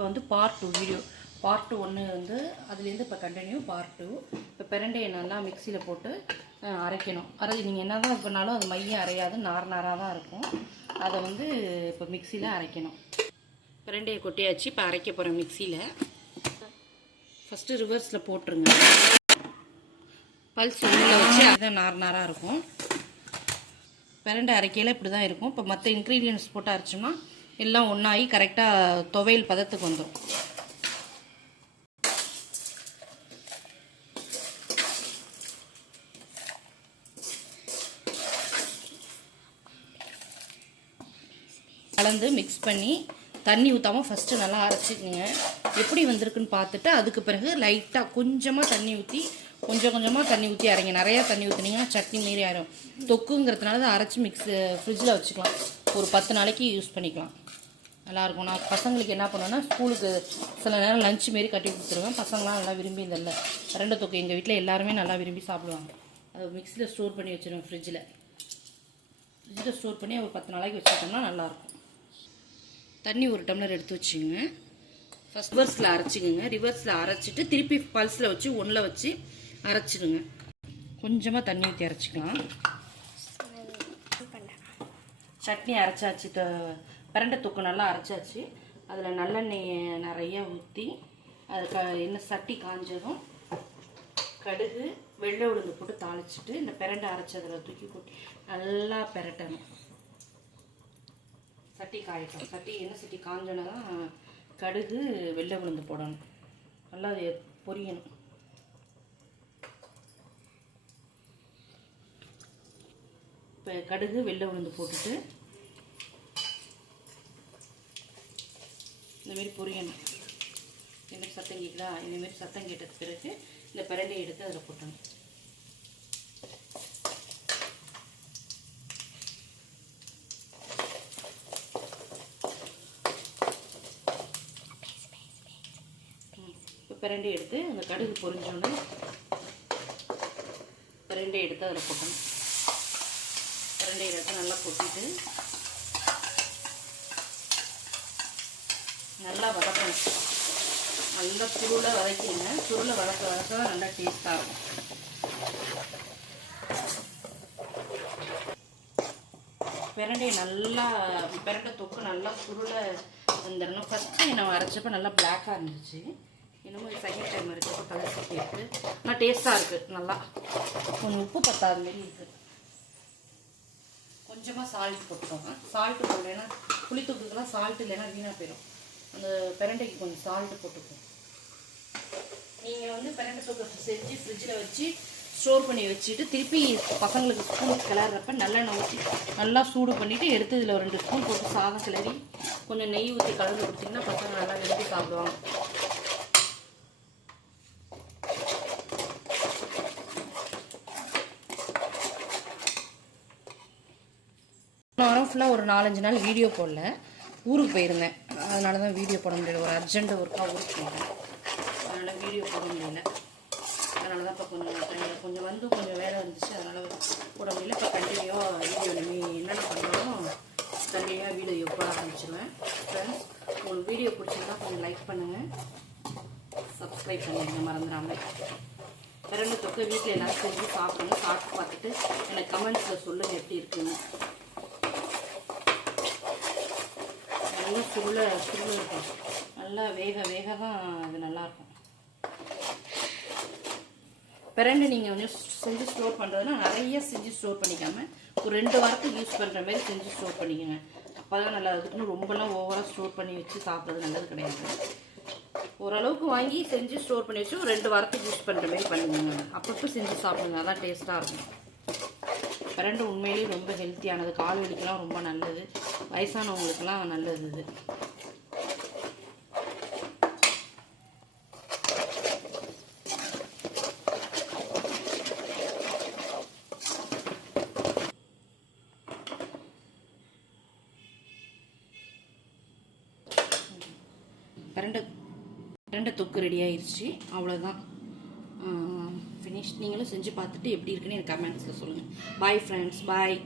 இப்போ வந்து part 2 video. Part 1 வந்து அதுலேருந்து இப்போ கண்டினியூ பார்ட் 2. இப்போ பிரண்டையை நல்லா மிக்சியில் போட்டு அரைக்கணும். நீங்கள் என்ன தான் இது பண்ணாலும் அது மையம் அரையாது, நாராக தான் இருக்கும். அதை வந்து இப்போ மிக்சியில் அரைக்கணும். பிரண்டையை கொட்டியாச்சு, இப்போ அரைக்க போகிறேன் மிக்சியில். ஃபஸ்ட்டு ரிவர்ஸில் போட்டுருங்க. பல்ஸ் உள்ளே வச்சு அதுதான் நாராக இருக்கும். பிரண்டை அரைக்கையில் இப்படி தான் இருக்கும். இப்போ மற்ற இன்க்ரீடியன்ட்ஸ் போட்டு அரைச்சோம்னா எல்லாம் ஒன்றாகி கரெக்டாக துவையல் பதத்துக்கு வந்துடும். கலந்து மிக்ஸ் பண்ணி தண்ணி ஊற்றாமல் ஃபஸ்ட்டு நல்லா அரைச்சிக்கோங்க. எப்படி வந்திருக்குன்னு பார்த்துட்டு அதுக்கு பிறகு லைட்டாக கொஞ்சமாக தண்ணி ஊற்றி கொஞ்சமாக தண்ணி ஊற்றி அரைங்க. நிறையா தண்ணி ஊற்றினீங்கன்னா சட்னி மாரி ஆயிரும். தொக்குங்கிறதுனால தான் அரைச்சி ஃப்ரிட்ஜில் வச்சுக்கலாம். ஒரு 10 நாளைக்கு யூஸ் பண்ணிக்கலாம், நல்லாயிருக்கும். நான் பசங்களுக்கு என்ன பண்ணுவேன்னா ஸ்கூலுக்கு சில நேரம் லஞ்ச் மாரி கட்டி கொடுத்துருவேன். பசங்களாம் நல்லா விரும்பி இந்த பிரண்டை தொக்கு எங்கள் வீட்டில் எல்லாருமே நல்லா விரும்பி சாப்பிடுவாங்க. அதை மிக்சியில் ஸ்டோர் பண்ணி வச்சுருவேன். ஃப்ரிட்ஜில் ஸ்டோர் பண்ணி ஒரு 10 நாளைக்கு வச்சுட்டோம்னா நல்லாயிருக்கும். தண்ணி ஒரு டம்ளர் எடுத்து வச்சுங்க. ஃபஸ்ட் ரிவர்ஸில் அரைச்சிக்கோங்க. ரிவர்ஸில் அரைச்சிட்டு திருப்பி பல்ஸில் வச்சு 1ல் வச்சு அரைச்சிடுங்க. கொஞ்சமாக தண்ணி ஊற்றி அரைச்சிக்கலாம். சட்னி அரைச்சாச்சு, பிரண்டை தொக்கு நல்லா அரைச்சாச்சு. அதில் நல்லெண்ணெய் நிறைய ஊற்றி அது என்ன சட்டி காஞ்சதும் கடுகு வெள்ளை உளுந்து போட்டு தாளிச்சிட்டு இந்த பிரண்டை அரைச்சதில் தூக்கி கொட்டி நல்லா பெரட்டணும். சட்டி காயட்டும். சட்டி காஞ்சோன்னா தான் கடுகு வெள்ளை உளுந்து போடணும். நல்லா அது பொரியணும். இப்போ கடுகு வெள்ளை உளுந்து போட்டுட்டு இந்தமாரி பொரியணும். இந்தமாரி சத்தம் கேட்குதா? இந்தமாரி சத்தம் கேட்டது பிறகு இந்த பிரண்டையை எடுத்து அதில் போட்டணும். இப்போ பிரண்டையை எடுத்து அந்த கடுகு பொரிஞ்சோன்னு பிரண்டையை எடுத்து அதில் போட்டணும். பிரண்டையை எடுத்து நல்லா கொட்டிட்டு நல்லா வதக்கணும். நல்லா சுருளை வதக்கிடுங்க. சுருளை வதக்க நல்லா டேஸ்ட்டாக இருக்கும். பிரண்டையை நல்லா பிரண்டை தொக்கு நல்லா சுருளை வந்துடணும். ஃபஸ்ட்டு நம்ம அரைச்சப்போ நல்லா பிளாக்காக இருந்துச்சு. இன்னமும் செகண்ட் டைம் அரைச்சப்போ கலர் சேர்த்து நல்லா டேஸ்ட்டாக இருக்குது. நல்லா கொஞ்சம் உப்பு பத்தாத மாரி இருக்குது. கொஞ்சமாக சால்ட் போட்டுக்கோங்க. சால்ட்டு போடலைன்னா புளித்தொக்குக்கெல்லாம் சால்ட்டு இல்லைன்னா வீணாக போயிடும். அந்த பிரண்டைக்கு கொஞ்சம் சால்ட்டு போட்டுக்கோங்க. நீங்கள் வந்து பிரண்டை தொக்கு செஞ்சு ஃப்ரிட்ஜில் வச்சு ஸ்டோர் பண்ணி வச்சுட்டு திருப்பி பசங்களுக்கு ஸ்கூலுக்கு கிளறப்ப நல்லெண்ணெய் ஊற்றி நல்லா சூடு பண்ணிவிட்டு எடுத்து இதில் ஒரு 2 ஸ்பூன் போட்டு சாதம் கிளறி கொஞ்சம் நெய் ஊற்றி கலந்து கொடுத்திங்கன்னா பசங்க நல்லா விரும்பி சாப்பிடுவாங்க. வாரம் ஃபுல்லாக ஒரு 4-5 நாள் வீடியோ போடல. ஊருக்கு போயிருந்தேன், அதனால தான் வீடியோ போட முடியல. ஒரு அர்ஜென்ட் ஒர்க்காக ஊருக்கு போயிருந்தேன், அதனால் வீடியோ போட முடியல. அதனால தான் இப்போ கொஞ்சம் வந்து கொஞ்சம் வேலை இருந்துச்சு, அதனால் போட முடியல. இப்போ கண்டினியூவாக வீடியோ என்னென்ன பண்ணுறோம் கண்டினியூவாக வீடியோ போட ஆரம்பிச்சிடுவேன். ஃப்ரெண்ட்ஸ், உங்களுக்கு வீடியோ பிடிச்சிருந்தா கொஞ்சம் லைக் பண்ணுங்கள், சப்ஸ்கிரைப் பண்ணிடுங்க மறந்துடாமல். பிரண்டை தொக்கு வீட்டில் எல்லோரும் செஞ்சு சாப்பிடுங்க. சாப்பிட்டு பார்த்துட்டு எனக்கு கமெண்ட்ஸில் சொல்லுங்கள் எப்படி இருக்குன்னு. நல்லா சுருளை இருக்கும். நல்லா வேக தான் அது நல்லாயிருக்கும். பிரண்டை நீங்கள் வந்து செஞ்சு ஸ்டோர் பண்ணுறதுனா நிறைய செஞ்சு ஸ்டோர் பண்ணிக்காமல் ஒரு 2 வாரத்துக்கு யூஸ் பண்ணுற மாதிரி செஞ்சு ஸ்டோர் பண்ணிக்கோங்க. அப்போ தான் நல்லா இருக்குன்னு ரொம்பலாம் ஓவராக ஸ்டோர் பண்ணி வச்சு சாப்பிட்றது நல்லது கிடையாது. ஓரளவுக்கு வாங்கி செஞ்சு ஸ்டோர் பண்ணி வச்சு ஒரு 2 வாரத்துக்கு யூஸ் பண்ணுற மாதிரி பண்ணுங்க. அப்பப்போ செஞ்சு சாப்பிடுங்க, அதான் டேஸ்ட்டாக இருக்கும். பிரண்டை உண்மையிலேயே ரொம்ப ஹெல்த்தியானது. கால் வலிக்கெலாம் ரொம்ப நல்லது, வயசானவங்களுக்கெல்லாம் நல்லது இது. பிரண்டை தொக்கு ரெடி ஆயிடுச்சு. அவ்வளோதான், ஃபினிஷ். நீங்களும் செஞ்சு பார்த்துட்டு எப்படி இருக்குன்னு எனக்கு கமெண்ட்ஸில் சொல்லுங்கள். பாய் ஃப்ரெண்ட்ஸ், பாய்.